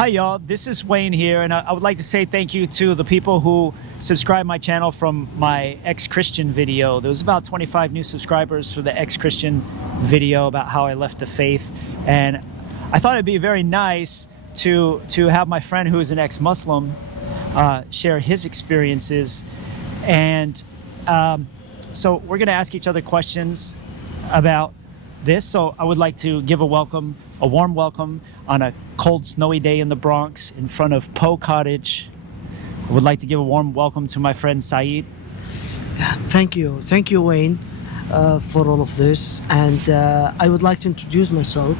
Hi y'all, this is Wayne here, and I would like to say thank you to the people who subscribed my channel from my ex-Christian video. There was about 25 new subscribers for the ex-Christian video about how I left the faith, and I thought it'd be very nice to have my friend who is an ex-Muslim share his experiences. And so we're going to ask each other questions about this. So I would like to give a warm welcome on a cold, snowy day in the Bronx in front of Poe Cottage. I would like to give a warm welcome to my friend Saeed. Thank you, Wayne, for all of this. And I would like to introduce myself.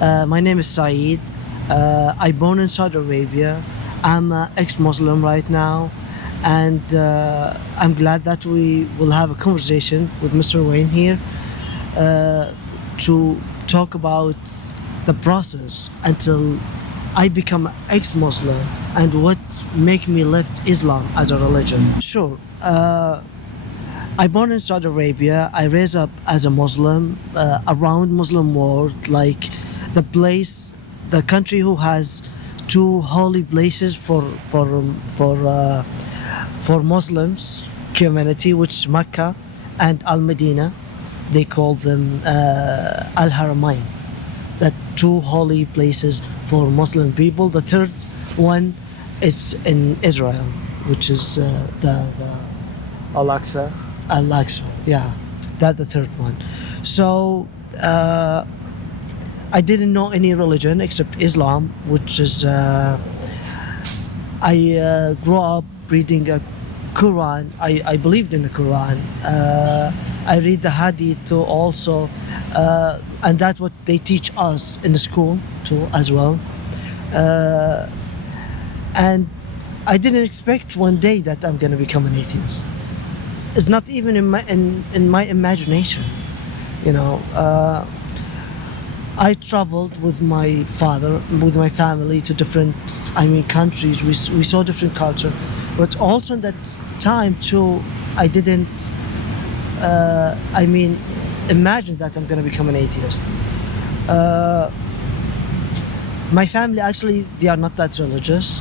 My name is Saeed. I born in Saudi Arabia. I'm ex-Muslim right now, and I'm glad that we will have a conversation with Mr. Wayne here to talk about the process until I become ex-Muslim and what make me left Islam as a religion. Sure. I born in Saudi Arabia. I raised up as a Muslim around Muslim world, like the country who has two holy places for Muslims community, which is Mecca and Al-Medina. They call them Al-Haramain, that two holy places for Muslim people. The third one is in Israel, which is the Al-Aqsa. Al-Aqsa, yeah, that's the third one. So I didn't know any religion except Islam, which is I grew up reading a Quran. I believed in the Quran. I read the Hadith too also, and that's what they teach us in the school too as well. And I didn't expect one day that I'm going to become an atheist. It's not even in my imagination, you know. I traveled with my father, with my family to different, countries. We saw different culture, but also in that time too, I didn't, imagine that I'm gonna become an atheist. My family actually, they are not that religious.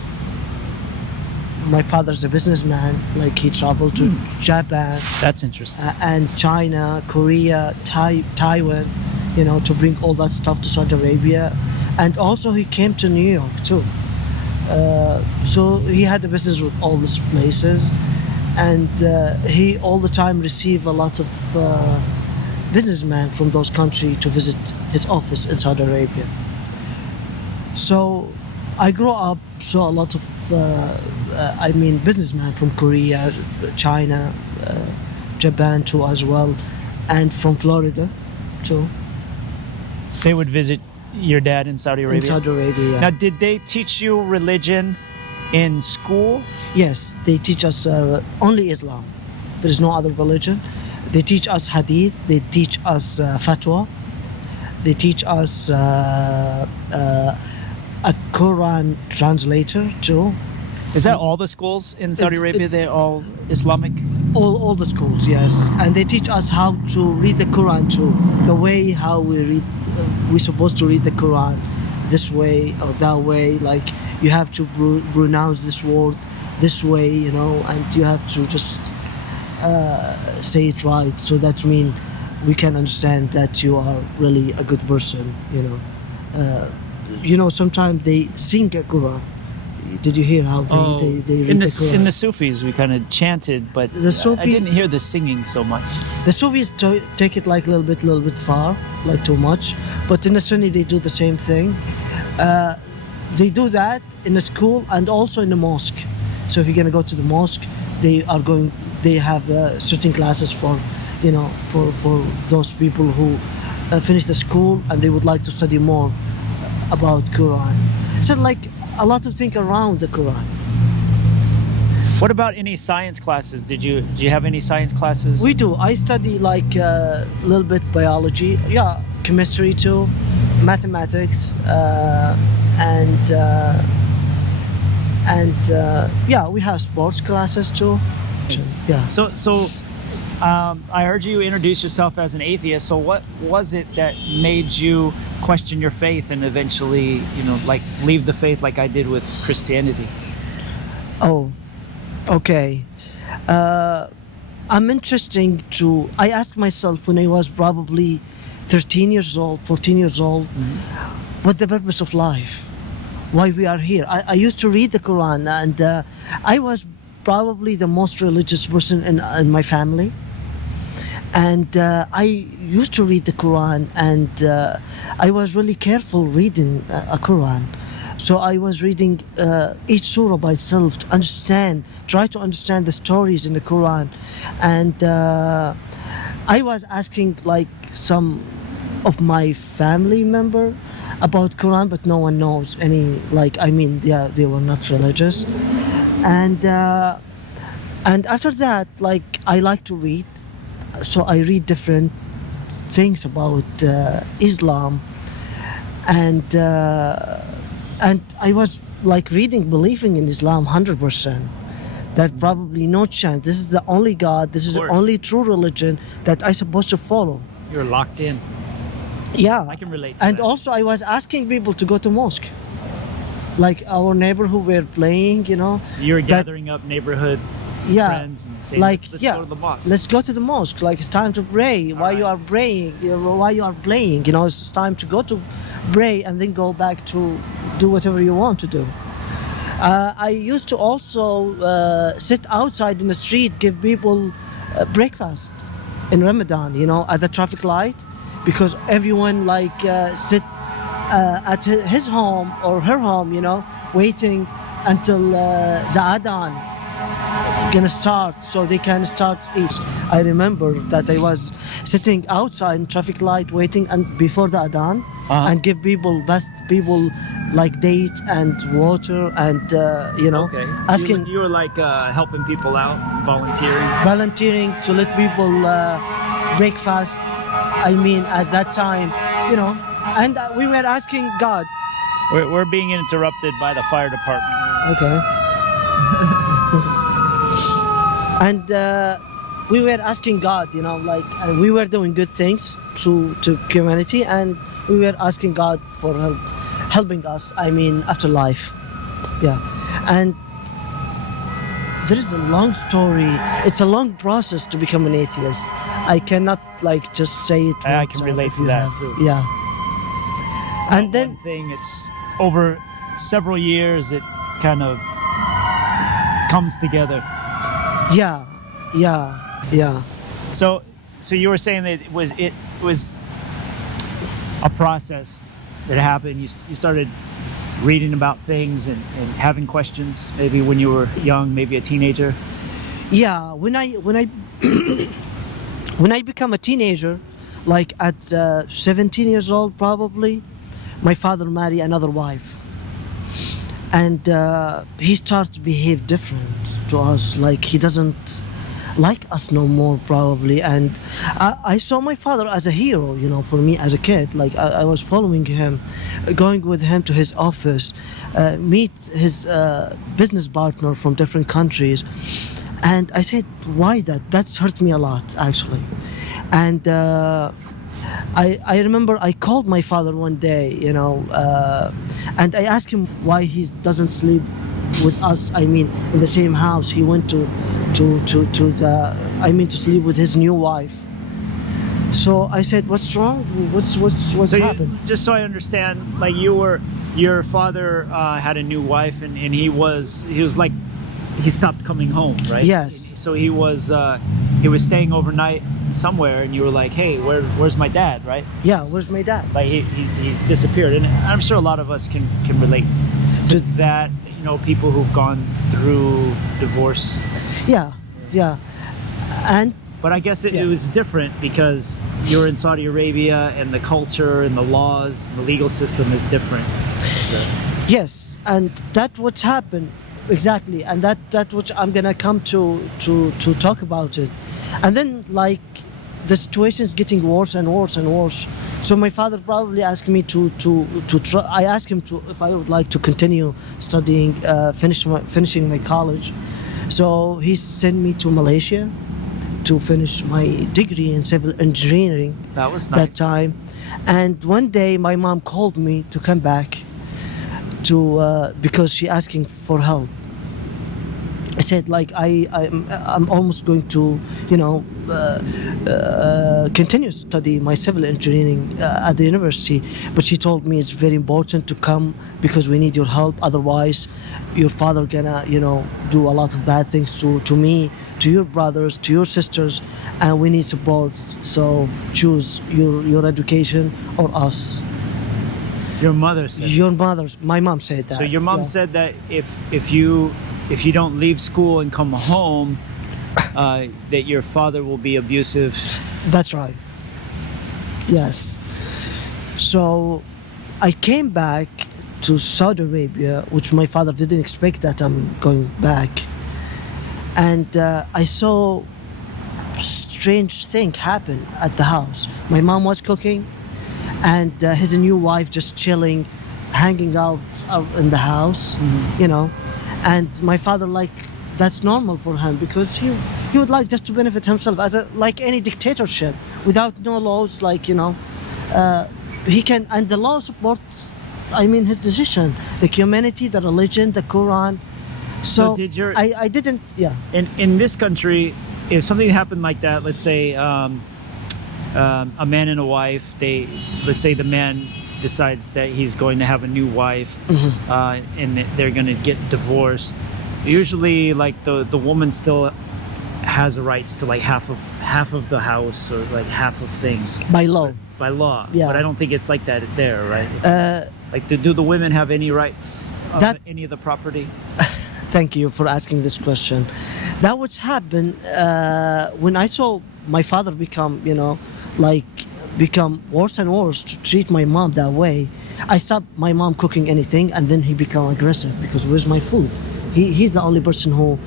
My father's a businessman, like he traveled to Japan. That's interesting. And China, Korea, Taiwan, you know, to bring all that stuff to Saudi Arabia. And also he came to New York too. So he had a business with all these places, and he all the time received a lot of businessmen from those countries to visit his office in Saudi Arabia. So I grew up, saw a lot of businessmen from Korea, China, Japan too as well, and from Florida too. So they would visit your dad in Saudi Arabia? In Saudi Arabia, yeah. Now, did they teach you religion in school? Yes, they teach us only Islam. There is no other religion. They teach us Hadith, they teach us Fatwa, they teach us a Quran translator too. Is that all the schools in Saudi Arabia? They're all Islamic? All the schools, yes. And they teach us how to read the Quran too. The way how we read, we're supposed to read the Quran this way or that way. Like you have to pronounce this word this way, you know, and you have to just say it right. So that means we can understand that you are really a good person, you know. Sometimes they sing a Quran. Did you hear how they read the Quran? In the Sufis, we kind of chanted, but I didn't hear the singing so much. The Sufis take it like a little bit far, like too much. But in the Sunni, they do the same thing. They do that in the school and also in the mosque. So if you're gonna go to the mosque, they have certain classes for those people who finish the school and they would like to study more about Quran. So like a lot of things around the Quran. What about any science classes? Do you have any science classes? We do. I study like a little bit biology, yeah, chemistry too, mathematics, and yeah, we have sports classes too. Yes. Yeah. So I heard you introduce yourself as an atheist. So what was it that made you question your faith and eventually, like leave the faith like I did with Christianity? Oh, okay. I'm interesting to. I asked myself when I was probably 13 years old, 14 years old, what's the purpose of life? Why we are here? I used to read the Quran, and I was probably the most religious person in my family. And I used to read the Quran, and I was really careful reading a Quran. So I was reading each surah by itself to try to understand the stories in the Quran. And I was asking like some of my family member about Quran, but no one knows any, they were not religious. And after that, like, I like to read. So I read different things about Islam, and I was like believing in Islam 100%. That probably no chance. This is the only God. This is the only true religion that I'm supposed to follow. You're locked in. Yeah, I can relate to and that. also I was asking people to go to mosque, like our neighbor who were playing. So you were gathering up neighborhood friends and saying, let's go to the mosque. Let's go to the mosque. Like, it's time to pray. Why you are praying? Why you are playing? It's time to go to pray and then go back to do whatever you want to do. I used to also sit outside in the street, give people breakfast in Ramadan, at the traffic light, because everyone sit at his home or her home, waiting until the adhan gonna start so they can start eat. I remember that I was sitting outside in traffic light waiting and before the adhan and give people like dates and water and Okay. asking. So you were like helping people out, volunteering to let people breakfast. I mean, at that time, and we were asking God. We're being interrupted by the fire department. Okay. And we were asking God, and we were doing good things to humanity, and we were asking God for helping us. I mean, after life, yeah. And there is a long story. It's a long process to become an atheist. I cannot just say it. I can relate to that too. Yeah. It's not one thing. It's over several years. It kind of comes together. Yeah. So you were saying that it was a process that happened. You started reading about things and having questions, maybe when you were young, maybe a teenager. Yeah, when I when I become a teenager, like at 17 years old probably, my father married another wife, and he started to behave different to us. Like, he doesn't like us no more probably. And I saw my father as a hero, for me as a kid. Like, I was following him, going with him to his office, meet his business partner from different countries. And I said, why that? That's hurt me a lot, actually. And I remember I called my father one day, and I asked him why he doesn't sleep with us. I mean, in the same house. He went to sleep with his new wife. So I said, what's wrong? What's happened? Just so I understand, like, your father had a new wife, and he was like, he stopped coming home, right? Yes. So he was staying overnight somewhere, and you were like, hey, where's my dad, right? Yeah, where's my dad? Like, he's disappeared. And I'm sure a lot of us can relate to that, people who've gone through divorce. Yeah. But I guess it was different because you're in Saudi Arabia, and the culture and the laws, the legal system is different. So. Yes, and that's what's happened. Exactly, and that's what I'm gonna come to talk about it. And then, like, the situation is getting worse and worse and worse. So my father probably asked me to try. I asked him if I would like to continue studying, finishing my college. So he sent me to Malaysia to finish my degree in civil engineering That was that nice. time. And one day my mom called me to come back to because she asking for help. I said like I'm almost going to continue to study my civil engineering at the university, but she told me it's very important to come because we need your help. Otherwise, your father gonna do a lot of bad things to me, to your brothers, to your sisters, and we need support. So choose your education or us. Your mother said. My mom said that. So your mom yeah. said that if you don't leave school and come home, that your father will be abusive. That's right. Yes. So I came back to Saudi Arabia, which my father didn't expect that I'm going back. And I saw strange thing happen at the house. My mom was cooking and his new wife just chilling, hanging out in the house, And my father, like, that's normal for him because he would like just to benefit himself as like any dictatorship without no laws, he can, and the law support, his decision, the humanity, the religion, the Quran. So did your I didn't, yeah. In this country, if something happened like that, let's say a man and a wife, let's say the man decides that he's going to have a new wife, and they're going to get divorced. Usually, like the woman still has the rights to like half of the house or like half of things By law. by law. Yeah. But I don't think it's like that there, right? Like, do the women have any rights of any of the property? Thank you for asking this question. That what's happened when I saw my father become worse and worse to treat my mom that way. I stopped my mom cooking anything, and then he became aggressive because where's my food? He's the only person who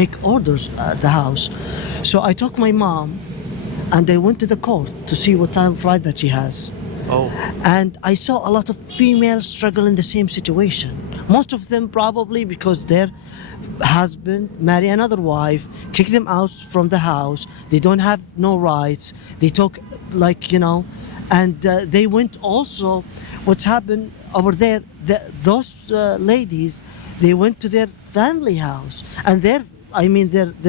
make orders at the house. So I took my mom, and they went to the court to see what type of right that she has. Oh. And I saw a lot of females struggle in the same situation. Most of them probably because their husband marry another wife, kick them out from the house. They don't have no rights. They talk and they went also. What's happened over there? Those ladies, they went to their family house and their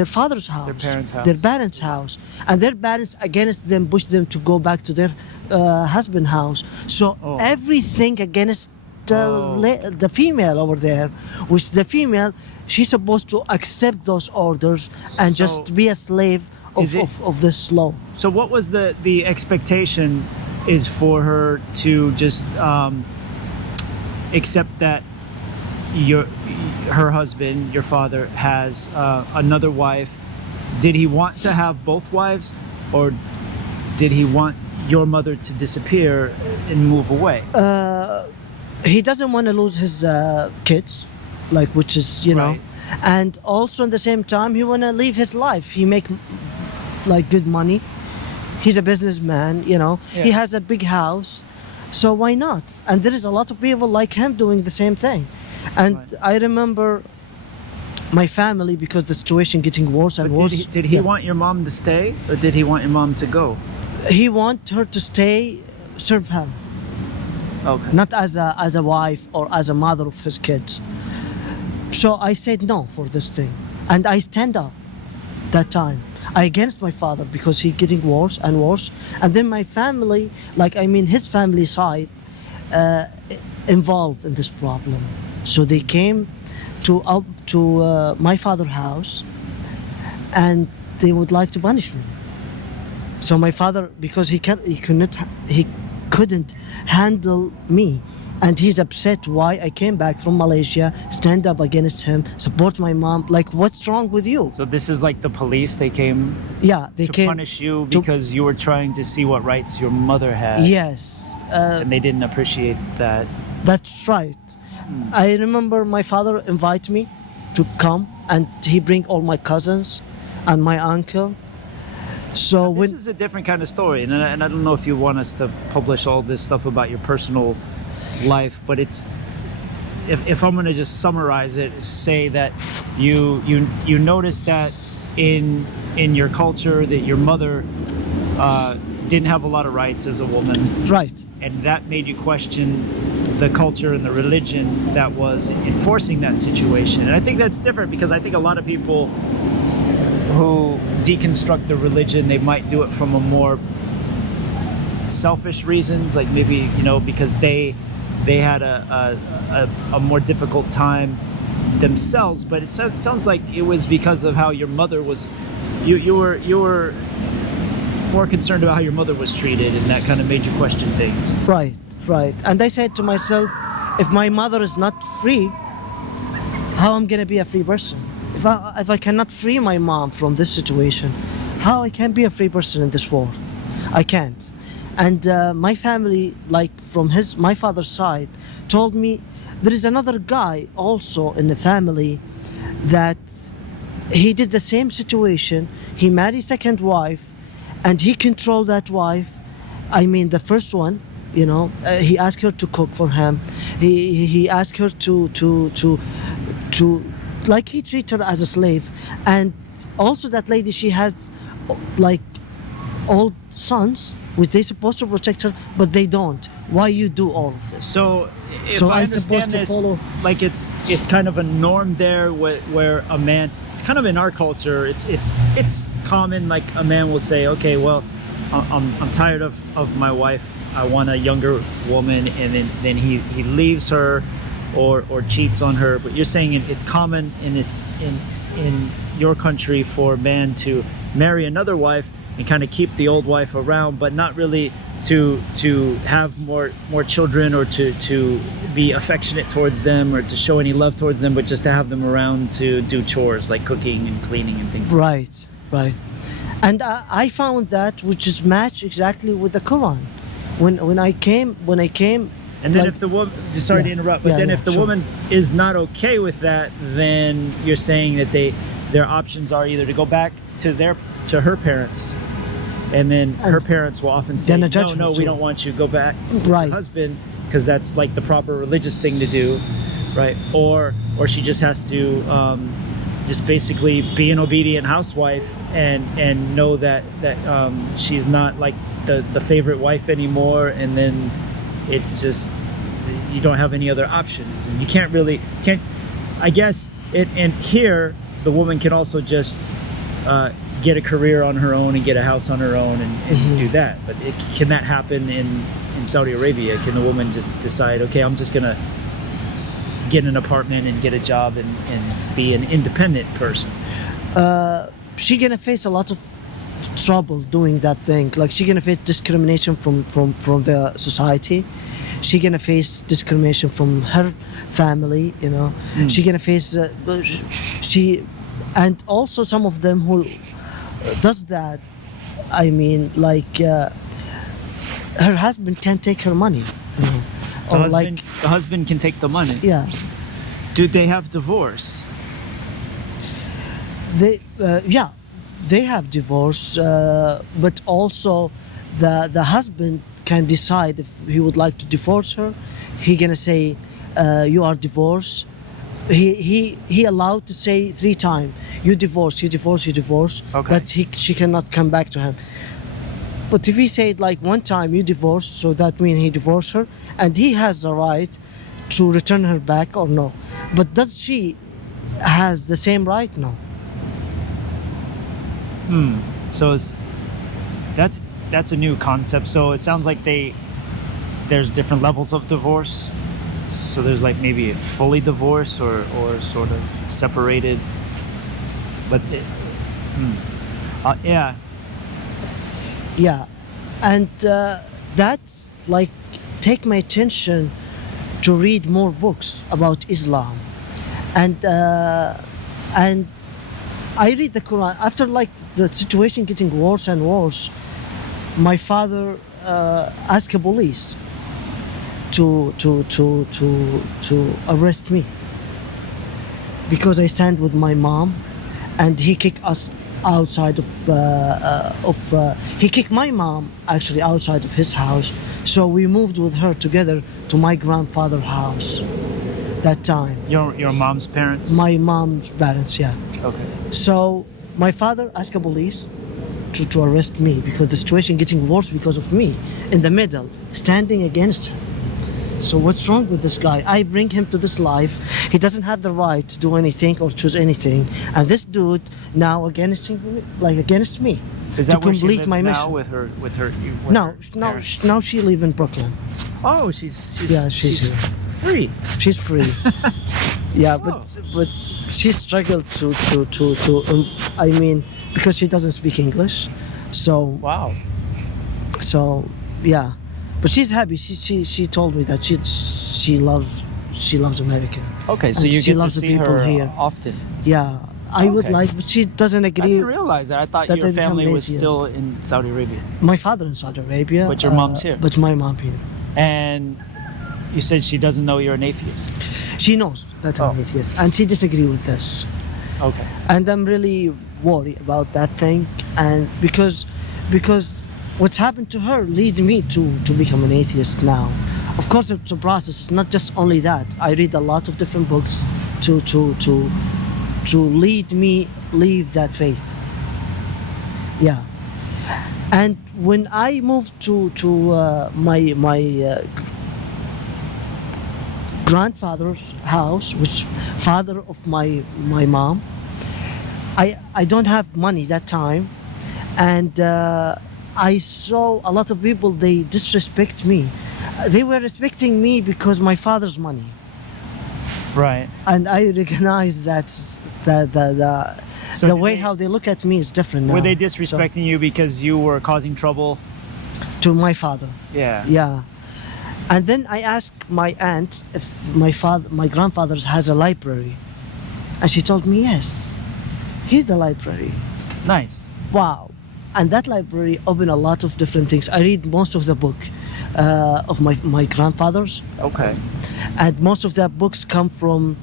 father's house, their parents' house, and their parents against them pushed them to go back to their husband's house. So everything against the female over there, which the female, she's supposed to accept those orders and just be a slave of this law. So what was the expectation is for her to just accept that her husband, your father, has another wife? Did he want to have both wives, or did he want your mother to disappear and move away? He doesn't want to lose his kids, which is Right. and also at the same time he want to live his life. He make good money. He's a businessman, Yeah. He has a big house, so why not? And there is a lot of people like him doing the same thing. And Right. I remember my family, because the situation getting worse and But worse. did he want your mom to stay, or did he want your mom to go? He want her to stay, serve him, Okay. not as a wife or as a mother of his kids. So I said no for this thing, and I stand up that time. I against my father because he getting worse and worse, and then my family, his family side, involved in this problem. So they came to my father's house, and they would like to punish me. So my father, because he couldn't handle me, and he's upset why I came back from Malaysia, stand up against him, support my mom. What's wrong with you? So this is like the police. They came Yeah, they to came punish you to- because you were trying to see what rights your mother had. Yes, And they didn't appreciate that. that's right. I remember my father invite me to come, and he bring all my cousins and my uncle. So This is a different kind of story, and I don't know if you want us to publish all this stuff about your personal life, but it's, if I'm going to just summarize it, say that you notice that in your culture that your mother didn't have a lot of rights as a woman, Right. and that made you question the culture and the religion that was enforcing that situation. And I think that's different, because I think a lot of people who deconstruct the religion, they might do it from a more selfish reasons, like maybe, you know, because they had a more difficult time themselves. But it sounds like it was because of how your mother was, you were more concerned about how your mother was treated, and that kind of made you question things. Right, right. And I said to myself, if my mother is not free, how I'm gonna be a free person? If I cannot free my mom from this situation, how I can be a free person in this world? I can't. And my family, like from my father's side, told me there is another guy also in the family that he did the same situation. He married second wife, and he controlled that wife. I mean, the first one, you know, he asked her to cook for him. He asked her to like, he treated her as a slave. And also that lady, she has like old sons which they supposed to protect her, but they don't. Why you do all of this? So if So I I'm supposed understand to this, follow- like it's kind of a norm there where a man, it's kind of in our culture, it's common, like a man will say, okay, well, I'm tired of my wife, I want a younger woman, and then he leaves her or cheats on her. But you're saying it's common in your country for a man to marry another wife and kind of keep the old wife around, but not really to have more children, or to be affectionate towards them, or to show any love towards them, but just to have them around to do chores like cooking and cleaning and things. Right, right. And I found that which is match exactly with the Quran. When I came. And then like- if the woman, sorry to Yeah, interrupt, but yeah, then yeah, if the sure. woman is not okay with that, then you're saying that their options are either to go back to her parents, and then her parents will often say, Then a judgment no, we too. don't want you, go back with Right. your husband, because that's like the proper religious thing to do, right? Or she just has to just basically be an obedient housewife and know that she's not like the favorite wife anymore, and then it's just, you don't have any other options, and you can't I guess and here the woman can also just get a career on her own and get a house on her own and do that. But can that happen in Saudi Arabia? Can the woman just decide, okay, I'm just gonna get an apartment and get a job and be an independent person? She gonna face a lot of trouble doing that thing. Like, she gonna face discrimination from the society. She gonna face discrimination from her family, you know. She gonna face and also some of them who does that. I mean, like, her husband can't take her money, you know. The husband can take the money. Yeah, Do they have divorce? they have divorce, but also the husband can decide if he would like to divorce her. He gonna say, you are divorced. He allowed to say 3 times, you divorce, you divorce, you divorce. Okay. But she cannot come back to him. But if he said like 1 time, you divorce, so that means he divorced her, and he has the right to return her back or no. But does she has the same right? No. So that's a new concept. So it sounds like there's different levels of divorce. So there's like maybe a fully divorce or sort of separated. But yeah. Yeah, and that's like take my attention to read more books about Islam, and I read the Quran after like the situation getting worse and worse. My father asked a police to arrest me because I stand with my mom, and he kicked us outside he kicked my mom actually outside of his house, so we moved with her together to my grandfather's house that time. Your mom's parents? My mom's parents, yeah. Okay. So my father asked the police to arrest me because the situation getting worse because of me in the middle, standing against him. So what's wrong with this guy? I bring him to this life. He doesn't have the right to do anything or choose anything. And this dude now against me. Is to that where she complete lives my now mission. with her No, parents? now she live in Brooklyn. Oh, she's she's here. free. She's free. Yeah, Oh. but she struggled to I mean, because she doesn't speak English. So Wow. yeah, but she's happy. She told me that she loves America. Okay, so And you she get to loves the see people her here. often. Yeah, I would Okay. like, but she doesn't I agree. didn't realize that. I thought that your they become family was atheists. still in Saudi Arabia. My father in Saudi Arabia, But your mom's here. But my mom here. And you said she doesn't know you're an atheist. She knows that I'm Oh. atheist, and she disagree with this. Okay. And I'm really worried about that thing, and because what's happened to her lead me to become an atheist now. Of course, it's a process. It's not just only that. I read a lot of different books to lead me leave that faith. Yeah. And when I moved to my grandfather's house, which father of my mom, I don't have money that time, and I saw a lot of people, they disrespect me. They were respecting me because my father's money, Right. and I recognize that So the did way they- how they look at me is different now. Were they So, disrespecting you because you were causing trouble? to my father? Yeah. Yeah. And then I asked my aunt if my grandfather's has a library, and she told me yes, here's the library. Nice. Wow. And that library opened a lot of different things. I read most of the book of my grandfather's, Okay. and most of that books come from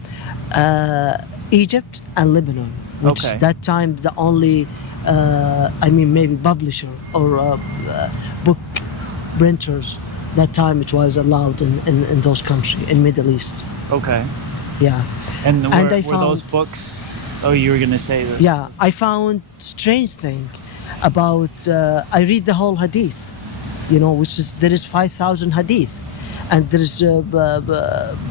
Egypt and Lebanon, which Okay. that time the only maybe publisher or book printers. That time it was allowed in those countries in Middle East. Okay. Yeah. And And were I those found- books? Oh, you were gonna say that. Yeah, I found strange thing about. I read the whole hadith, which is there is 5,000 hadith, and there is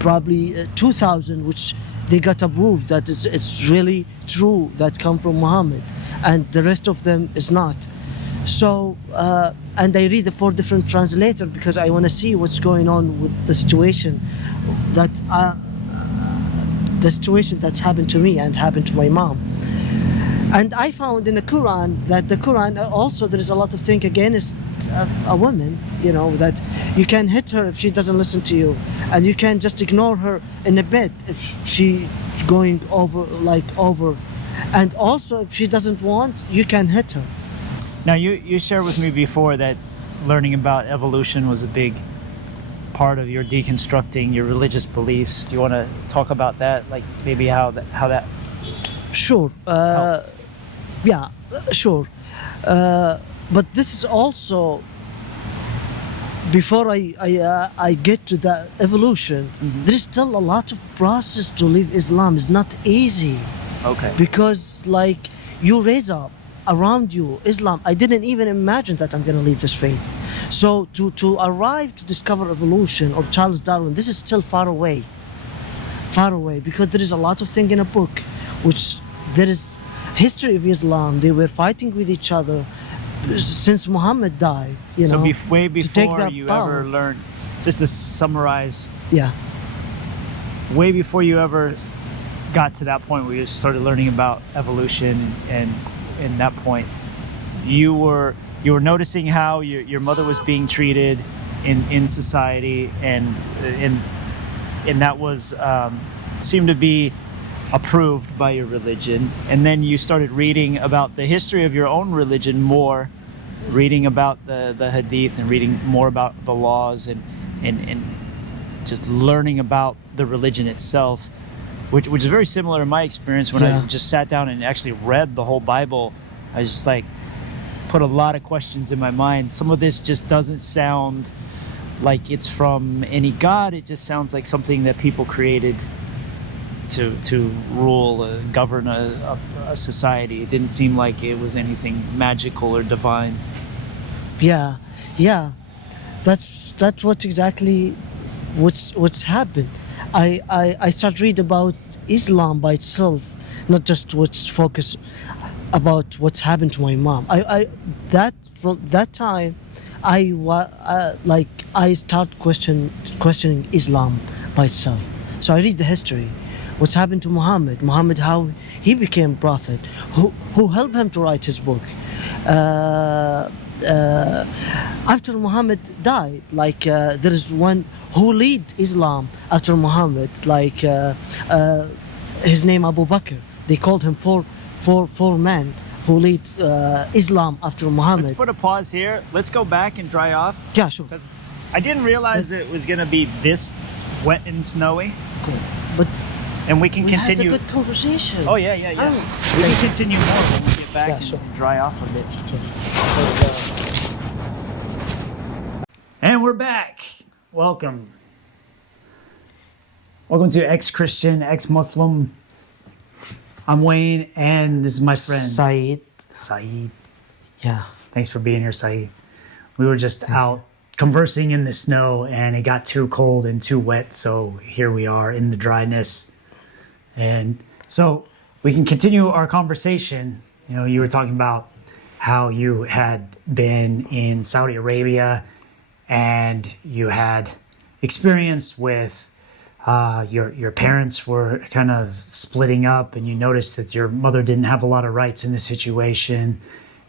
probably 2,000 which they got approved that it's really true that come from Muhammad, and the rest of them is not. So and I read the 4 different translators because I want to see what's going on with the situation that. The situation that's happened to me and happened to my mom. And I found in the Quran that the Quran also there is a lot of thing against a woman, that you can hit her if she doesn't listen to you, and you can just ignore her in a bed if she going over, and also if she doesn't want, you can hit her. Now you shared with me before that learning about evolution was a big part of your deconstructing your religious beliefs. Do you want to talk about that? Like maybe how that Sure. helped? Yeah, sure. But this is also before I get to the evolution. There's still a lot of process to leave Islam. It's not easy Okay. because you raise up around you Islam. I didn't even imagine that I'm gonna leave this faith. So to arrive to discover evolution or Charles Darwin, this is still far away because there is a lot of thing in a book, which there is history of Islam. They were fighting with each other since Muhammad died. So way to take before that you power. ever learned, just to summarize, Yeah, way before you ever got to that point where you started learning about evolution, and in that point, you were noticing how your mother was being treated in society, and that was seemed to be approved by your religion. And then you started reading about the history of your own religion more, reading about the hadith and reading more about the laws and just learning about the religion itself, which is very similar in my experience when Yeah. I just sat down and actually read the whole Bible. I was just put a lot of questions in my mind. Some of this just doesn't sound like it's from any God. It just sounds like something that people created to rule, govern a society. It didn't seem like it was anything magical or divine. Yeah, yeah. That's what exactly what's happened. I start read about Islam by itself, not just what's focus about what's happened to my mom. I that from that time, I start questioning Islam by itself. So I read the history, what's happened to Muhammad, how he became prophet, who helped him to write his book. After Muhammad died, there is one who lead Islam after Muhammad, his name Abu Bakr. They called him four men who lead Islam after Muhammad. Let's put a pause here. Let's go back and dry off. Yeah, sure. Because I didn't realize it was going to be this wet and snowy. Cool. But and we can we continue. had a good conversation. Oh yeah. Oh. We can continue more when we get back Yeah, and sure. dry off a bit. And we're back. Welcome. Welcome to Ex-Christian, Ex-Muslim. I'm Wayne, and this is my friend Saeed. Saeed. Yeah. Thanks for being here, Saeed. We were just out conversing in the snow, and it got too cold and too wet, so here we are in the dryness. And so we can continue our conversation. You know, you were talking about how you had been in Saudi Arabia and you had experience with your parents were kind of splitting up, and you noticed that your mother didn't have a lot of rights in the situation,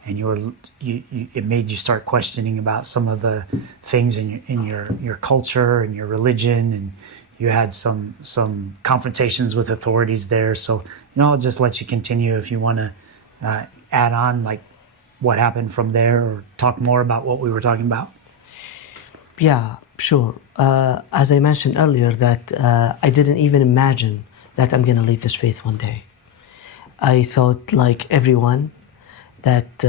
and it made you start questioning about some of the things in your culture and your religion, and you had some confrontations with authorities there. So I'll just let you continue if you want to add on like what happened from there, or talk more about what we were talking about. Yeah, sure. As I mentioned earlier, that I didn't even imagine that I'm going to leave this faith one day. I thought, like everyone, that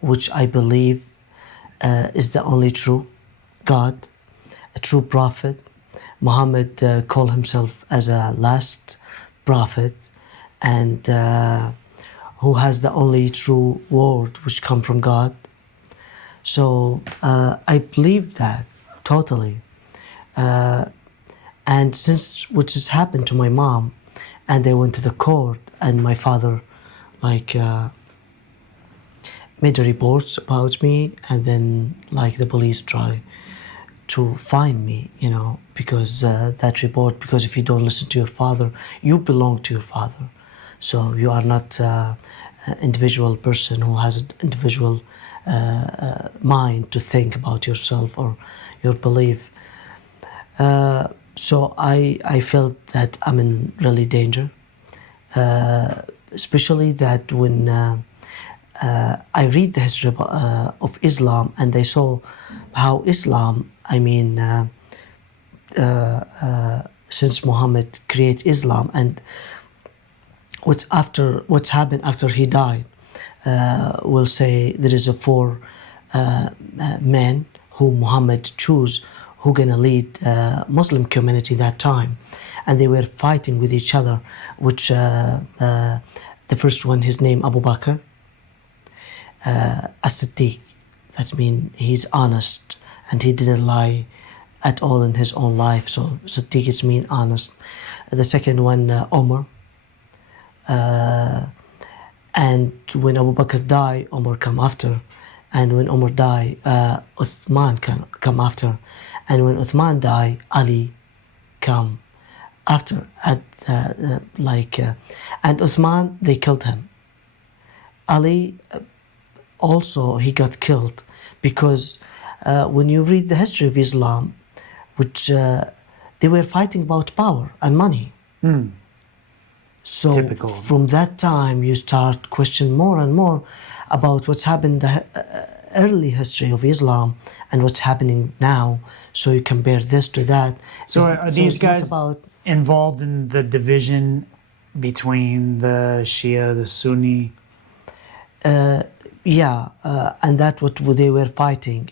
which I believe is the only true God, a true prophet. Muhammad called himself as a last prophet, and who has the only true word which come from God. So I believe that totally. And since which has happened to my mom, and they went to the court, and my father made a report about me, and then the police try to find me, because that report, because if you don't listen to your father, you belong to your father. So you are not an individual person who has an individual mind to think about yourself or your belief. So I felt that I'm in really danger, especially that when I read the history of Islam, and I saw how Islam, since Muhammad created Islam, and what's happened after he died, we'll say there is a four men who Muhammad chose who gonna lead Muslim community that time, and they were fighting with each other, which the first one, his name Abu Bakr, as-Siddiq, that means he's honest and he didn't lie at all in his own life, so Siddiq is mean honest. The second one, Omar, and when Abu Bakr died, Omar come after, and when Omar died, Uthman come after, and when Uthman died, Ali come after. And Uthman, they killed him. Ali also, he got killed, because when you read the history of Islam, which they were fighting about power and money. So Typical. From that time, you start questioning more and more about what's happened in the early history of Islam and what's happening now. So you compare this to that. So are these it's not guys involved in the division between the Shia, the Sunni? Yeah, and that's what they were fighting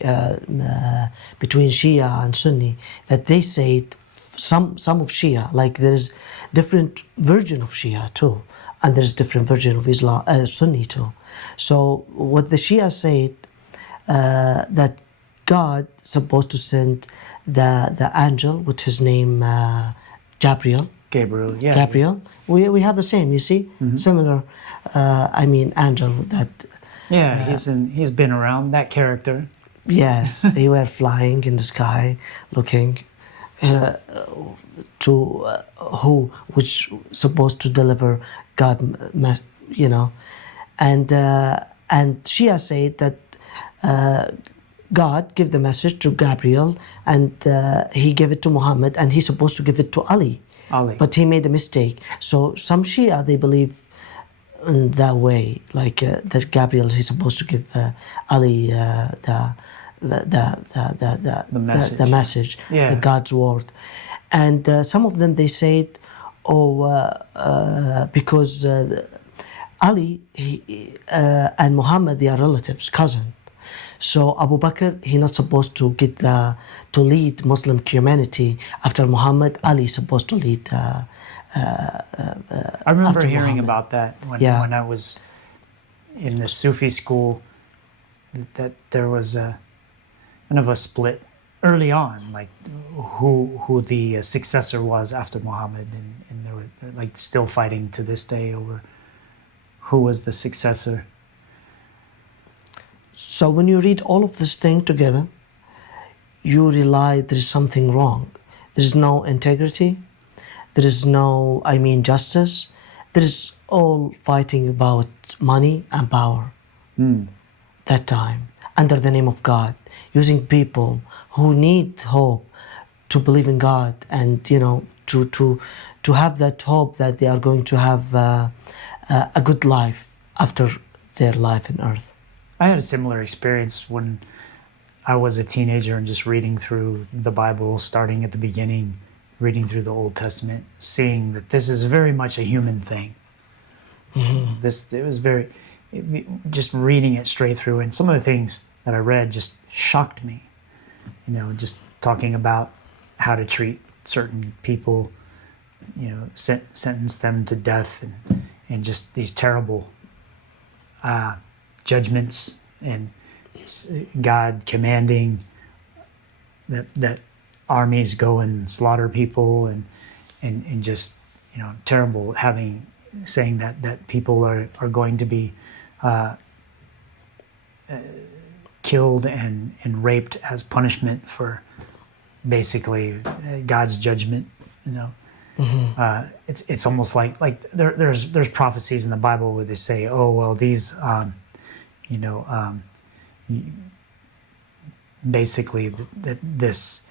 between Shia and Sunni, that they said some of Shia, like there's different version of Shia too, and there's different version of Islam, Sunni too. So what the Shia said, that God supposed to send the angel with his name Gabriel. Gabriel, yeah. Gabriel. We have the same, you see, similar. Angel that. Yeah, he's been around, that character. Yes, he were flying in the sky, looking to which supposed to deliver God, and Shia said that God gave the message to Gabriel, and he gave it to Muhammad, and he's supposed to give it to Ali. But he made a mistake. So some Shia, they believe in that way, like that Gabriel, he's supposed to give Ali the message, yeah. God's word. And some of them, they said, because Ali and Muhammad, they are relatives, cousin. So Abu Bakr, he not supposed to get to lead Muslim community after Muhammad. Ali is supposed to lead. I remember hearing about that when I was in the Sufi school. That there was kind of a split early on, like who the successor was after Muhammad, and they were like still fighting to this day over who was the successor. So when you read all of this thing together, you realize there is something wrong. There is no integrity. There is no, justice. There is all fighting about money and power. That time, under the name of God, using people who need hope to believe in God, and to have that hope that they are going to have a good life after their life on earth. I had a similar experience when I was a teenager and just reading through the Bible, starting at the beginning, reading through the Old Testament, seeing that this is very much a human thing. Just reading it straight through, and some of the things that I read just shocked me. Just talking about how to treat certain people, sentence them to death, and just these terrible judgments, and God commanding that armies go and slaughter people, and just terrible, saying that people are going to be killed and raped as punishment for basically God's judgment. It's almost like there's prophecies in the Bible where they say, oh well, these basically that this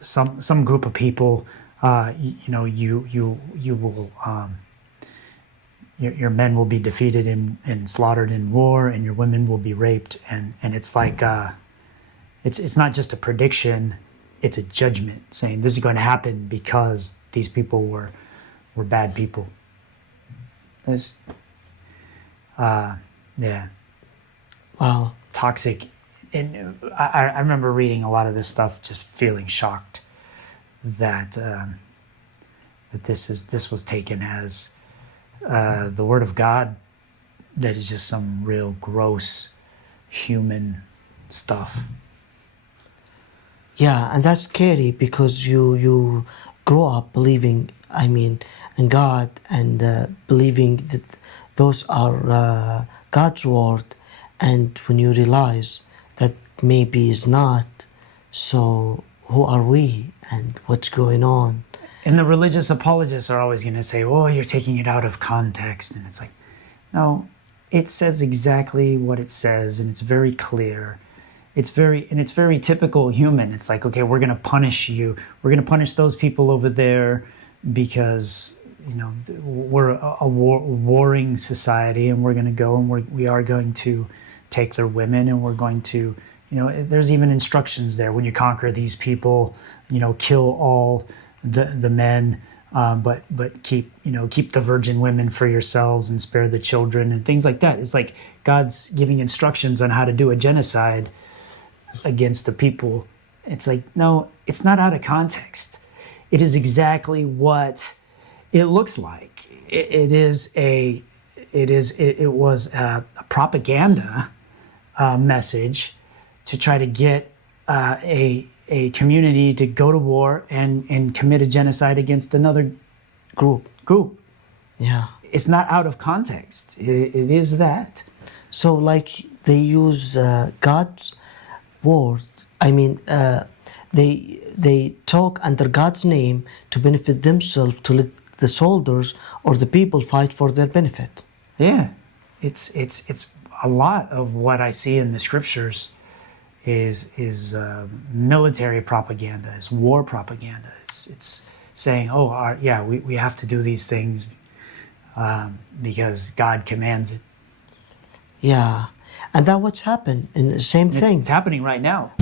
some group of people, you will your men will be defeated and slaughtered in war, and your women will be raped, and it's like it's not just a prediction, it's a judgment saying this is going to happen because these people were bad people. It's Wow. Toxic. And I remember reading a lot of this stuff, just feeling shocked that this was taken as the word of God, that is just some real gross human stuff. Yeah, and that's scary because you grow up believing, in God, and believing that those are God's word, and when you realize that maybe it's not, so who are we and what's going on? And the religious apologists are always going to say, oh, you're taking it out of context. And it's like, no, it says exactly what it says, and it's very clear. It's very typical human. It's like, okay, we're going to punish you. We're going to punish those people over there because, we're a warring society, and we're going to go and we are going to take their women, and we're going to, there's even instructions there. When you conquer these people, kill all the men, but keep the virgin women for yourselves and spare the children and things like that. It's like God's giving instructions on how to do a genocide against the people. It's like, no, it's not out of context. it is exactly what it looks like. It was a propaganda message to try to get a community to go to war and commit a genocide against another group. Yeah. It's not out of context. It is that. So like they use God's word. I mean, they talk under God's name to benefit themselves, to let the soldiers or the people fight for their benefit. Yeah, it's a lot of what I see in the scriptures is military propaganda, is war propaganda. It's saying, oh, we have to do these things because God commands it. Yeah, and that what's happened, and the same thing. It's happening right now.